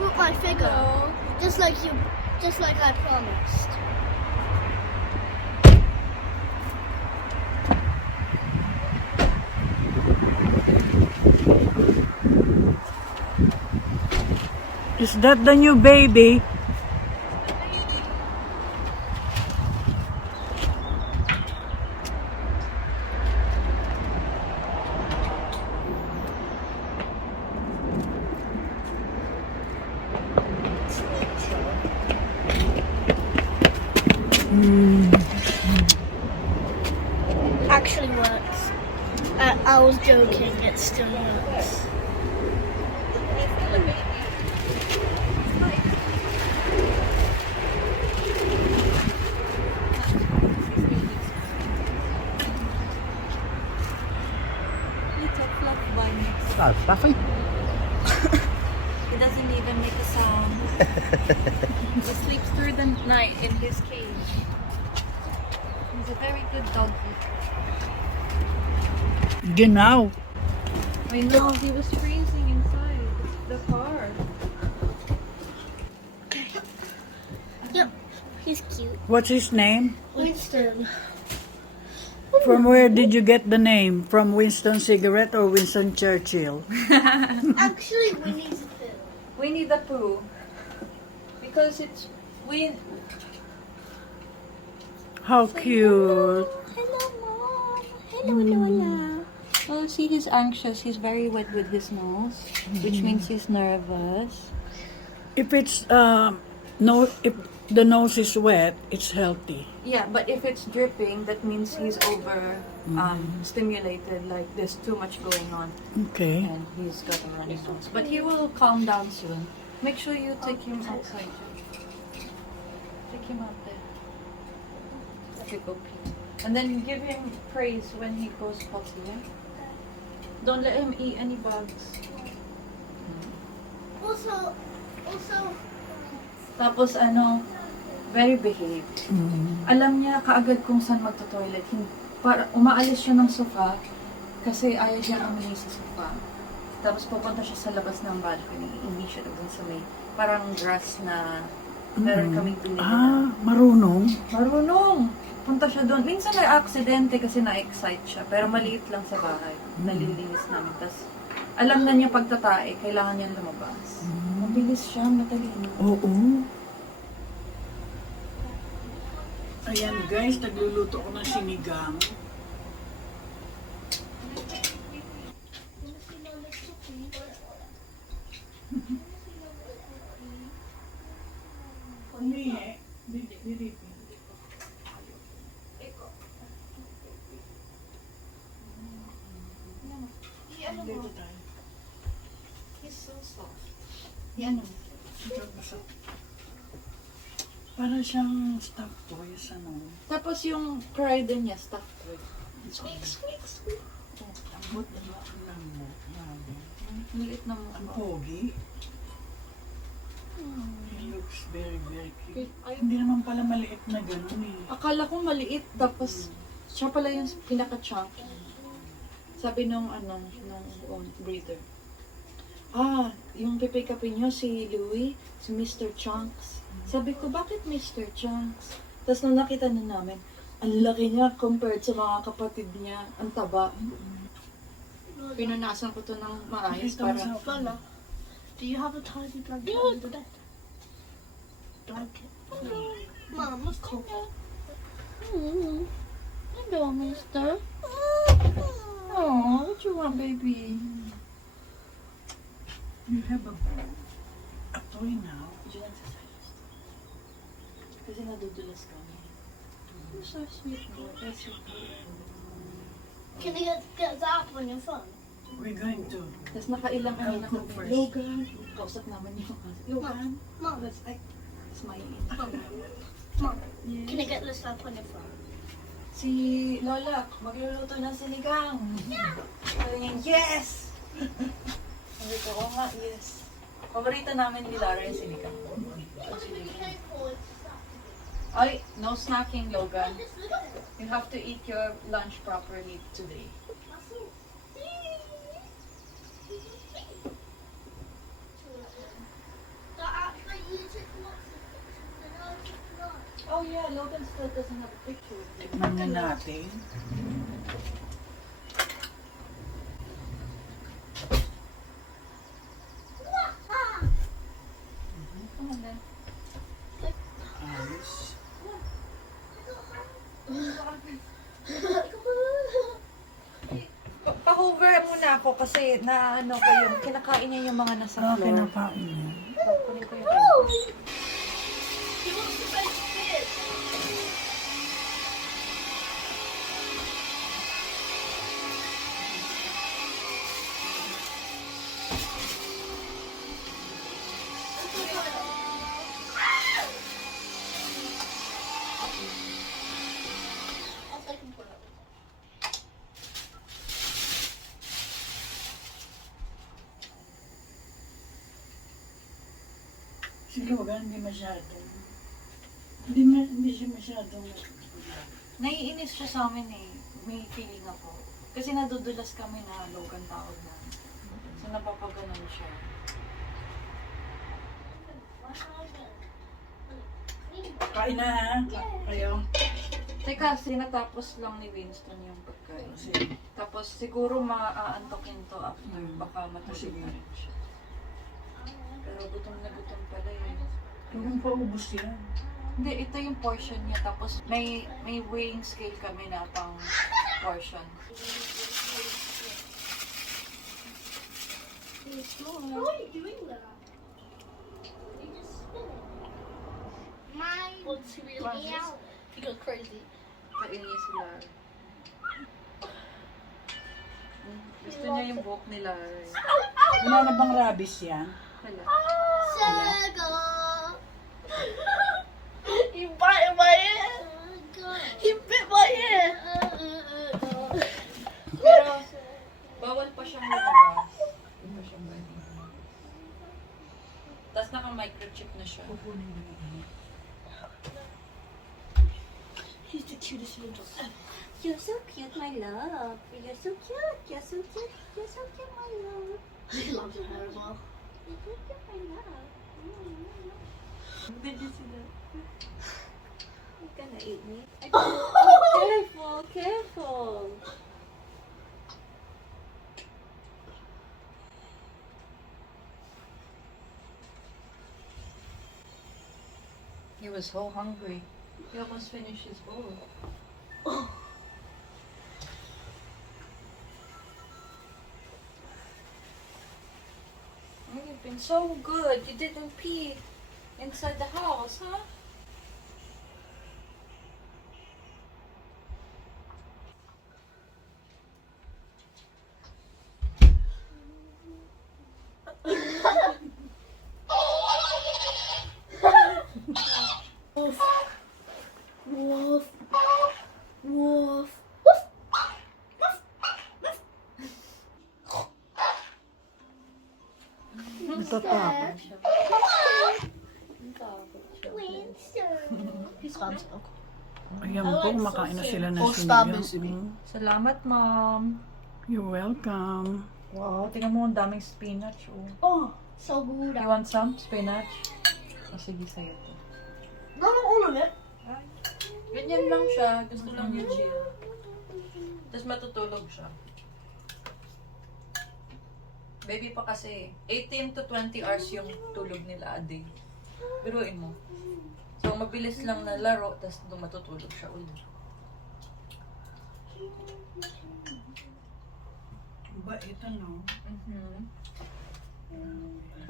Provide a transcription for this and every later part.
Put my figure. Hello. Just like I promised. Is that the new baby? Actually works. I was joking. It still works. Little fluff bunny. Ah, fluffy. He doesn't even make a sound. He sleeps through the night in his cage. He's a very good doggy. Genau. I know, he was freezing inside the car. Yep. He's cute. What's his name? Winston. From where did you get the name? From Winston Cigarette or Winston Churchill? Actually, we need to fit. Winnie the Pooh. Because it's How cute. Hello, Mom. Hello, Lola. Oh, see, he's anxious. He's very wet with his nose, which means he's nervous. If it's if the nose is wet, it's healthy. Yeah, but if it's dripping, that means he's over stimulated. Like there's too much going on, Okay. and he's got a runny nose. But he will calm down soon. Make sure you take him outside. Take him out there. Okay, go pee. And then give him praise when he goes potty. Yeah? Don't let him eat any bugs. Also, Tapos very behaved. Alam niya kaagad kung saan magto-toilet. Para umaalis siya ng sofa kasi ayaw niya umalis sa sofa. Tapos pupunta siya sa labas ng balcony. Hindi siya doon sa may parang grass na meron kaming pinili na. Marunong. Marunong! Punta siya doon. Minsan may aksidente kasi na-excite siya. Pero maliit lang sa bahay. Nalilinis namin. Tapos alam na niya pagtatae, kailangan niya lumabas. Mabilis siya, matalino. Oo. Ayan guys, nagluluto ko ng sinigang. He's so soft. Yan o. Para siyang stuffed toys, Tapos yung cry din niya, stuffed toy. squeak, squeak, squeak. Lambot, lambot. Maliit na mo. Ang pogi. He looks very, very cute. Ay, Hindi naman pala maliit na ganun eh. akala ko maliit, tapos siya pala yung pinaka-chunky. Sabi nung breeder. Yung pipick upin niyo si Louie, si Mr. Chunks. Sabi ko, bakit Mr. Chunks? Tapos nung nakita na namin, ang laki niya compared sa mga kapatid niya. Ang taba. Pinunasan ko to ng maayos para... Lola, do you have a tiny blanket under the bed? Blanket. Mom, look cool. Hello, mister. Oh, what you want, baby? You have a toy now. Would you like to suggest? Kasi nadudulas kami. You're so sweet, boy. That's so good. Can you get that up on your phone? We're going to. Tapos nakailang I'll na cook kami. first. Logan. Kausap naman yung Logan. Mom, That's like smiling. Mom, can you get this up on your phone? Si Lola, magluluto ng sinigang. Sabi niya, yes! Sabi ko, oo nga, yes. Paborito namin ni Lara yung sinigang. Ay, no snacking, Logan. You have to eat your lunch properly today. It doesn't have a picture. Tikman na natin. Come on then. Ayos. Pa-hover muna ako kasi na ano ko yung kinakain niya yung mga nasa Ah, floor. kinakain niya. Kunin ko yung He wants to bed fit. I'll take him for it. Si Logan, hindi masyado. Hindi siya masyadong... Naiinis siya sa amin eh. May feeling ako. Kasi nadudulas kami na Logan tawag na. So napapaganon siya. Kain na ha? Kayo? Teka, sinatapos lang ni Winston yung pagkain. Sige. Tapos siguro maaantokin to after. Baka matulog na rin siya. Pero gutom na gutom pala eh. Huwag paubos yan. Hindi, ito yung portion niya. Tapos may weighing scale kami na pang portion. How are you doing that? You just spin it. Mine. Once he realizes, he goes crazy. Kain niya sila. Gusto niya yung buhok nila. Wala na bang rabies yan? Wala. Sego. He bit my ear. He bit my ear. Pero bawal pa siyang lumabas. Hindi pa siyang bali. Tapos naka-microchip na siya. He's the cutest little ever. You're so cute, my love. You're so cute. You're so cute. You're so cute, my love. He loves her as well. You're so cute, my love. Did you see that? You're gonna eat me. Careful, careful. He was so hungry. He almost finished his bowl. Oh, you've been so good. You didn't pee inside the house, huh? Woof. Woof. Natatakot. He's fabs milk. Ayan po, makain na sila ng Oh, stop it. sinigang. Salamat, Mom. You're welcome. Wow, tingnan mo, ang daming spinach. Oh. Oh, so good. You want some spinach? O sige, sa'yo to. Not all of it. Ganyan lang siya. Gusto lang niya chill. Tapos matutulog siya. Baby pa kasi, 18 to 20 hours yung tulog nila a day. Biruin mo. So, mabilis lang na laro, tapos matutulog siya ulit. Bait ano?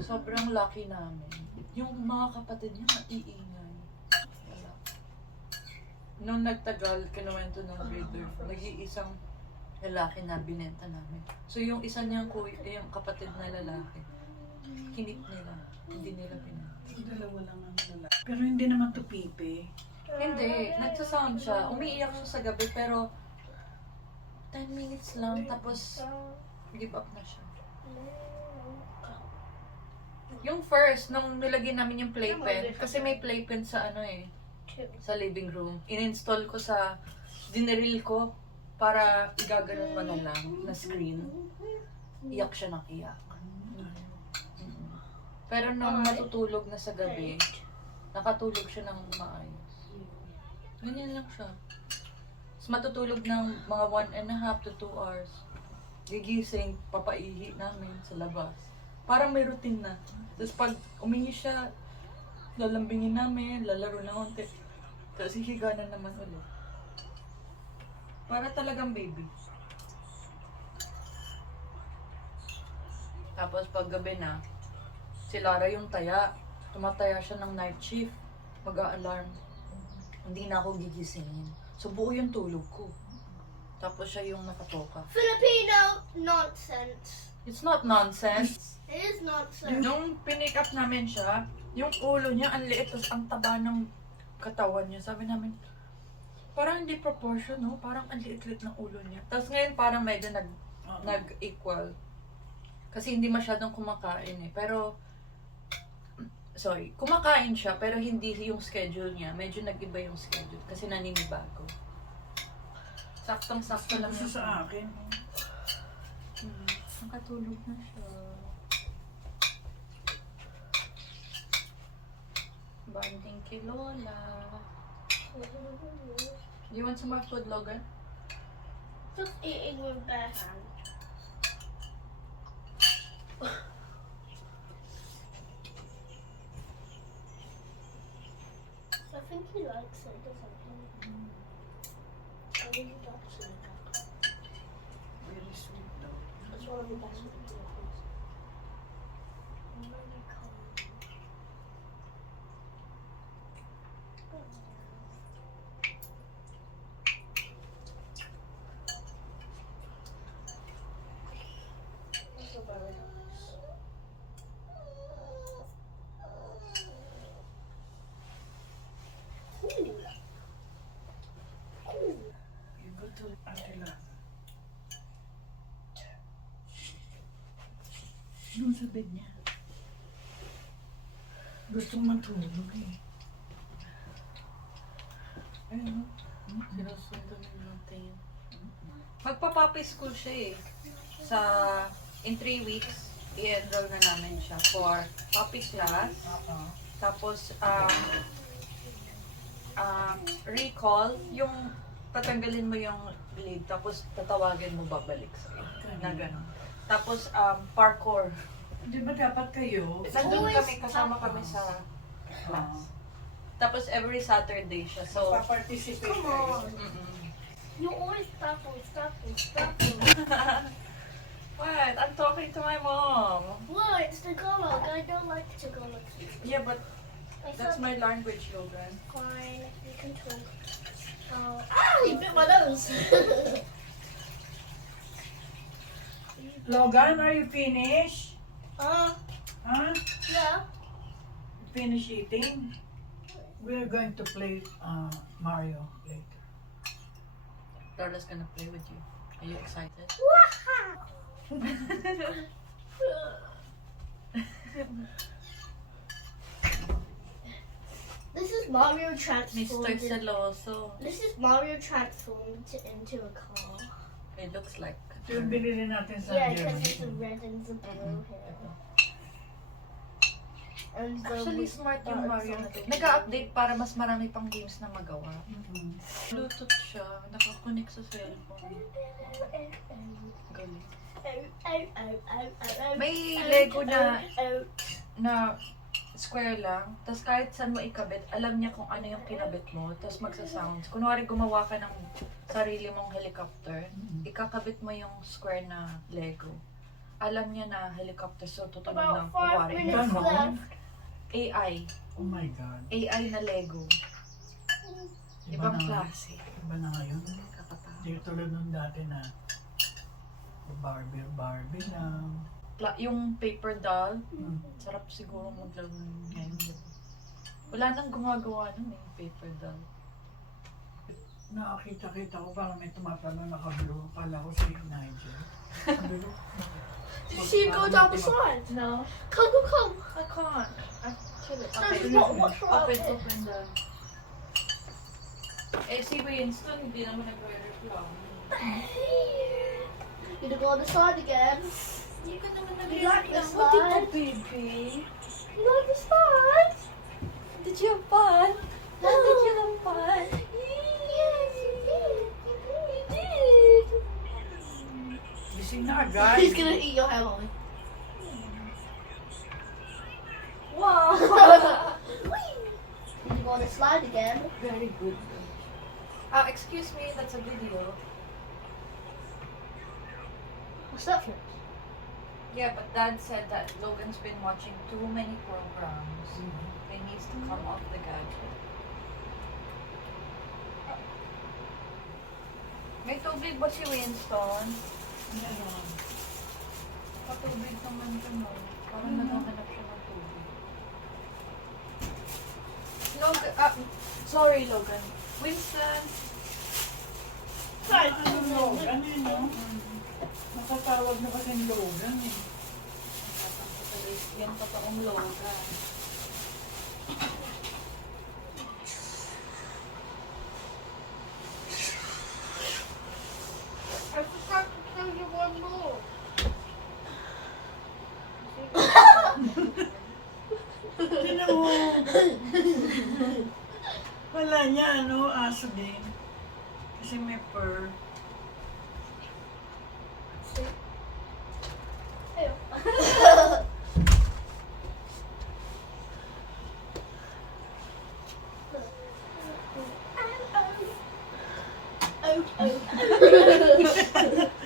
Sobrang lucky namin. Yung mga kapatid niya, maiingay. Wala. Nung nagtagal, kinuwento ng reader, nag-iisang lalaki na binenta namin. So yung isa niyang yung kapatid na lalaki, kinip nila. Hindi nila binenta. Dalawa lang ang lalaki. Pero hindi naman to pipi. Hindi, nagsasound siya. Umiiyak siya sa gabi pero 10 minutes lang tapos give up na siya. Yung first, nung nilagyan namin yung playpen, kasi may playpen sa ano eh, sa living room. In-install ko sa dinneril ko para igaganon mo na lang na screen. Iyak siya ng iyak. Pero nung matutulog na sa gabi, nakatulog siya ng maayos. Ganyan lang siya. Tapos matutulog ng mga 1.5 to 2 hours. Gigising, papaihi namin sa labas. Parang may routine na. Tapos pag umihi siya, lalambingin namin, lalaro na konti. Tapos hihiga na naman ulit. Para talagang baby. Tapos pag gabi na, si Lara yung taya. Tumataya siya ng night shift. Mag-a-alarm. Hindi na ako gigisingin. So buo yung tulog ko. Tapos siya yung nakatoka. Filipino nonsense. It's not nonsense. It is nonsense. Nung pinick up namin siya, yung ulo niya, ang liit, tapos ang taba ng katawan niya. Sabi namin, parang hindi proportion, no? Parang ang liit-liit ng ulo niya. Tapos ngayon parang medyo nag-equal. Kasi hindi masyadong kumakain eh. Pero, kumakain siya, pero hindi yung schedule niya. Medyo nag-iba yung schedule. Kasi naninibago. Saktong-sakto lang Gusto yun. sa akin. Nakatulog na siya. Banding kay Lola. Do you want some more food, Logan? Just eating with bare hands. I think he likes it or something. I really like it. Very sweet though. It's one of the best things. Really cold. Also very nice. You go to Ate Lana. Doon sa bed niya. Gustong matulog eh. Ayun. Sinusundan natin. Magpa-puppy school siya eh. In 3 weeks, i-enroll na namin siya for puppy class. Tapos, recall, yung tatanggalin mo yung lead, tapos tatawagin mo babalik sa'yo. Na gano'n. Tapos, parkour. Di ba dapat kayo? Nandun kami, kasama kami sa class. Tapos, every Saturday siya. So, Pa-participate Come kayo. on. mm-mm. You always baffle. What? I'm talking to my mom. What? It's Tagalog. I don't like Tagalog. Yeah, but I that's said my language, Logan. fine. You can talk. You bit my nose. Logan, are you finished? uh, Huh? yeah. Finish eating? We're going to play Mario later. Lola's gonna play with you. Are you excited? This is Mario transformed. Mr. Celoso. This is Mario transformed into a car. It looks like. Ito yung binili natin sa Yeah, because it's a Germany. red and the blue here. And the Actually, smart yung Mario na to. Nag-update para mas marami pang games na magawa. Bluetooth siya. Nakakonect sa cellphone. Galing. May Lego na square lang. Tapos kahit saan mo ikabit, alam niya kung ano yung kinabit mo. Tapos magsasounds. Kunwari gumawa ka ng sarili mong helicopter, ikakabit mo yung square na Lego. Alam niya na helicopter, so tutunog lang. About 5 Kunwari, minutes Ganon? left. AI. Oh my God. AI na Lego. Ibang na, klase. Iba na ngayon. Kakatakot. Hindi tulad nung dati na Barbie lang. Yung paper doll, Hmm. sarap siguro maglaro ngayon. Wala nang gumagawa nun eh, paper doll. Nakakita-kita ko parang may tumatanong naka-blue. Akala ko si Nigel. Sabi ko, Did you see him go down the slide? No, Come. I can't. Actually, No, okay. what's wrong with it? Open the... Eh, si Winston, hindi naman nagre-reply. Gonna go on the slide again. Hindi ka naman You like the What did slide? baby? You like the slide? Did you have fun? No. Did you have fun? on the slide again. Very good. Excuse me, that's a video. What's that for? Yeah, but Dad said that Logan's been watching too many programs. He needs to come off the gadget. May tubig ba si Winston? Meron. Patubig naman ito, no? Parang naghahanap siya ng tubig. Logan, sorry Logan. Winston! Kahit anong Logan eh, no? Nakatawag na kasing Logan eh. Yan totoong Logan. I forgot to tell you one more. Tinan mo. Wala niya, ano, aso din. Kasi may fur.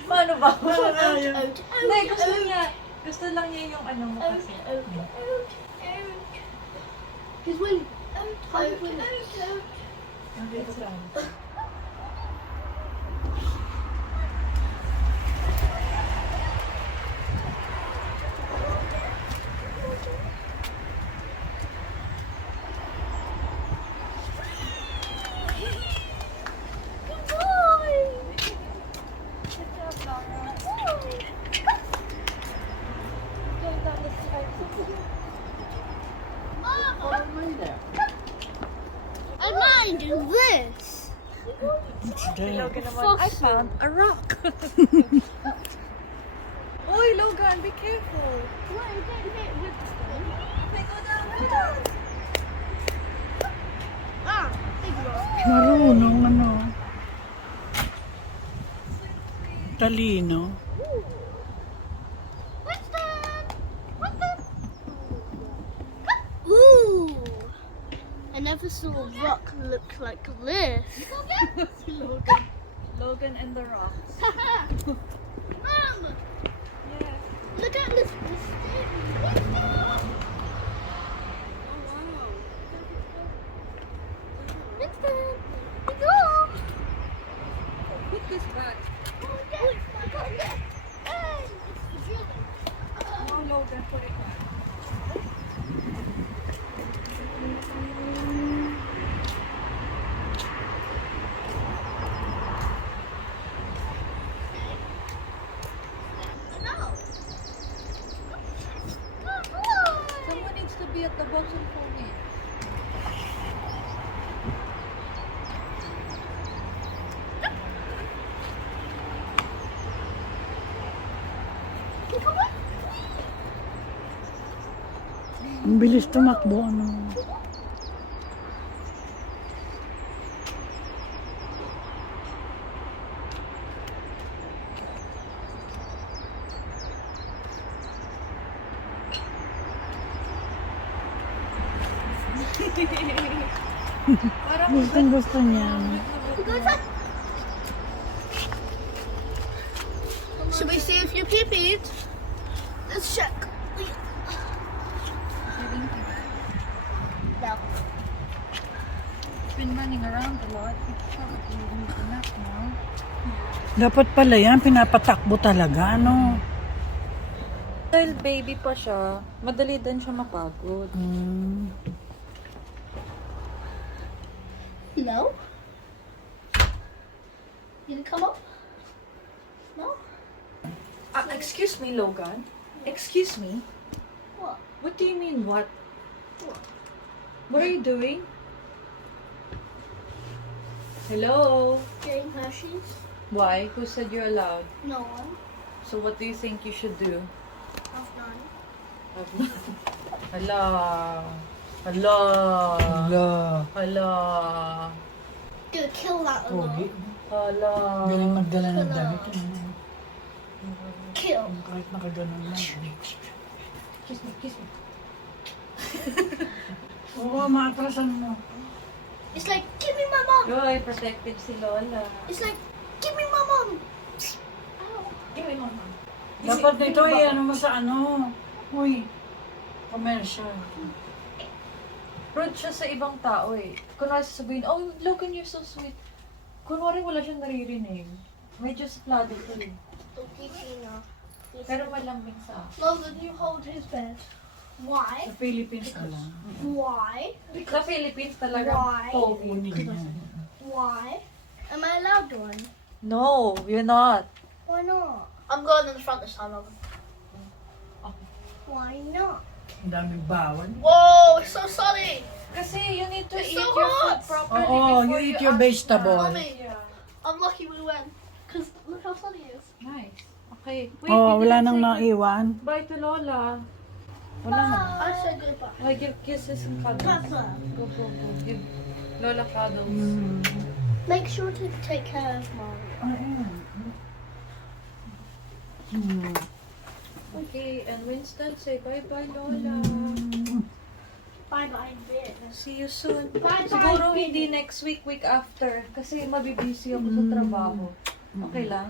Paano ba? Ayun. Hindi, gusto niya. Gusto lang niya yung ano mo kasi. Because when Nandito lang. I mind this. It's dead. Logan naman, I found a rock. Oy, Logan, be careful. Ah, big rock. Marunong, ano. Talino. What's that? What's that? Ooh! I never saw a rock look like this. Logan and the rock. Mom, Yeah. look at this. Winston, go! Put this back. No, Logan, put it back. Someone needs to be at the bottom for me. Ang bilis tumakbo, ano. Parang Gustong gusto niya. Should we see if you pee-peed? Let's check. No. been running around a lot. It's probably needs a nap now. Dapat pala yan, pinapatakbo talaga, ano. Dahil baby pa siya, madali din siya mapagod. No? You gonna come up? No? Excuse me, Logan. Excuse me. What? What do you mean, what? What? What are you doing? Hello? Getting Hershey's? Why? Who said you're allowed? No one. So what do you think you should do? I've done. Hala. Hala. Hala. Gonna kill that Pogi. alone. Hala. Galing magdala ng damit. Ano. Kill. Kahit nakaganon na. Kiss me, kiss me. Oo, maatrasan mo. It's like, give me my mom. Uy, protective si Lola. It's like, give me my mom. Give me mama. Dapat nito ano mo sa ano. Uy, commercial. Rude siya sa ibang tao eh. Kunwari sasabihin, oh, Logan, you're so sweet. Kunwari wala siyang naririnig. Medyo suplado ko rin. Okay, Tina. Pero malambing sa akin. Logan, you hold his bed. Why? Sa Philippines ka lang. Why? Sa Philippines talaga Why? pogi. Why? Am I allowed one? No, you're not. Why not? I'm going in the front this time, Logan. Why not? Ang daming bawal. Whoa, it's so sunny. Kasi you need to It's eat so your hot. food properly Oo, before you eat your ask vegetable. them. Mommy. Yeah. I'm lucky we went. Because look how sunny it is. Nice. Okay. Wait, Oh, we wala didn't nang say naiwan. Bye to Lola. Wala na. I said goodbye. Like, give kisses and cuddles. Papa. Go. Give Lola cuddles. Make sure to take care of Mario. Okay, and Winston, say bye-bye, Lola. Bye-bye, bitch. See you soon. Bye-bye, Siguro baby. hindi next week, week after. Kasi mabibisi ako sa trabaho. Okay lang?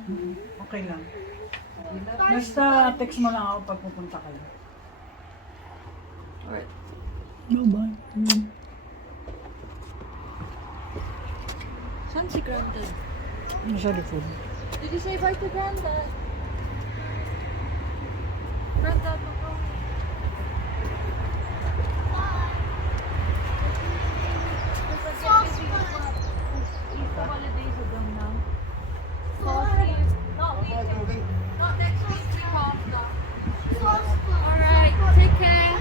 Okay lang. Okay lang. Basta text mo lang ako pag pupunta kayo. Alright. Bye-bye. Saan si Granddad? Nasa likod. Did you say bye to Granddad? Granddad, baka. Easter holidays are done now. Not next week, week after. Alright, take care.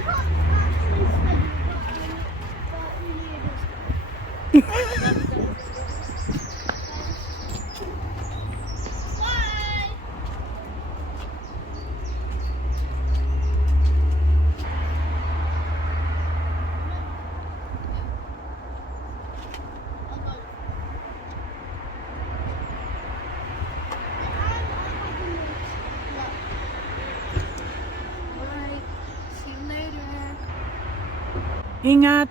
Alright, see you later. Ingat!